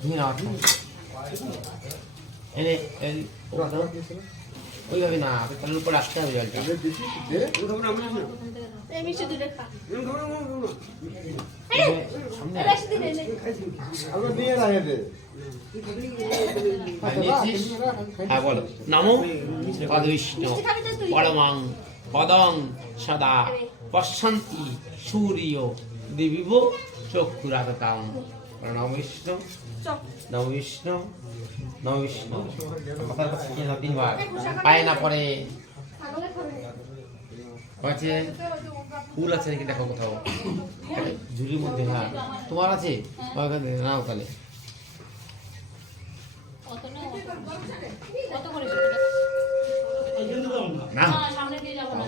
তুমি না এনে ওইভাবে না তার উপর রাখতে হবে জলটা হ্যাঁ বলো নমো পদবিষ্ণু পরমাং পদং সদা পশ্যন্তি সূর্য দেবীব চক্ষুরাগতাম নমো বিষ্ণু নমো বিষ্ণু নমো বিষ্ণু মাথার কাছে নিয়ে নাও 3 বার পায় না পরে আছে ফুল আছে নাকি দেখো কোথাও ঝুড়ির মধ্যে হ্যাঁ তোমার আছে ওখানে নাও তাহলে না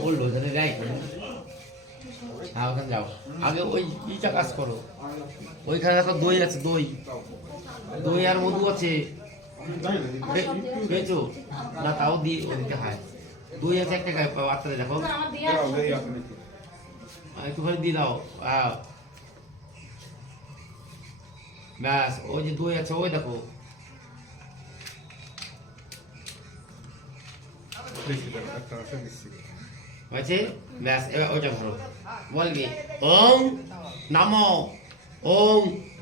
বললো ওখানে যাই হ্যাঁ ওখানে যাও আগে ওই ইটা কাজ করো ওইখানে দেখো দই আছে দই দই আর মধু আছে পেয়েছো না তাও দিয়ে ওদিকে খায় দই আছে একটা গায়ে বাচ্চাদের দেখো একটুখানি দিয়ে দাও ব্যাস ওই যে দই আছে ওই দেখো হয়েছে ব্যাস এবার ওইটা ধরো বলবি ওম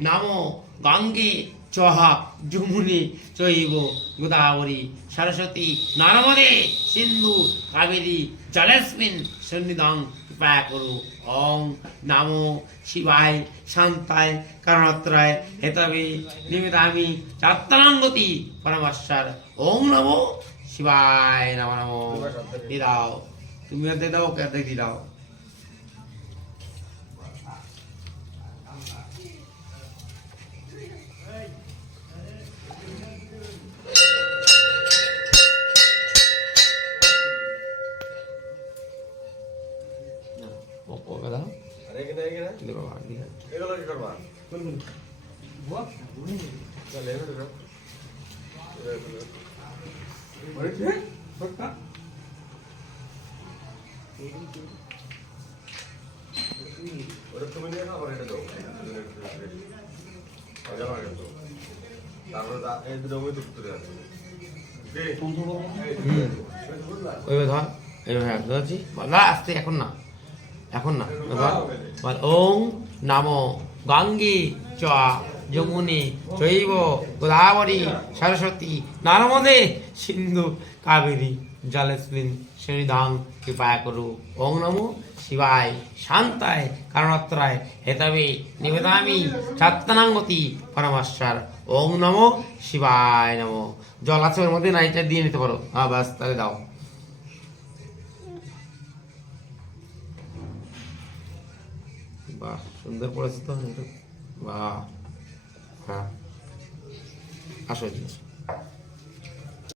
নমো গঙ্গে চহা যমুনে চৈব গোদাবরী সরস্বতী নর্মদে সিন্ধু কাবেরী জলেস্মিন সন্নিধান কৃপা করো ওম নমো শিবায় শান্তায় কারণত্রায় হেতবে নিমিতামি চাত্তরাঙ্গতি পরমেশ্বর ওম নমো শিবায় নমো নমো দিয়ে দাও তুমি অর্ধেক দাও ওকে অর্ধেক দিয়ে দাও আসতে এখন না ওম নমো গঙ্গে চ যমুনে চৈব গোদাবরী সরস্বতী নর্মদে সিন্ধু কাবেরী জলেস্মিন সন্নিধান কৃপা করু ওম নমো শিবায় শান্তায় কারণত্রায় হেতবে নিবেদামি চাত্তনাঙ্গতি পরমেশ্বর ওম নমো শিবায় নমো জল আছে ওর মধ্যে নাইটা দিয়ে নিতে পারো হ্যাঁ ব্যাস তাহলে দাও বাহ সুন্দর পড়েছে তো বাহ হ্যাঁ আসো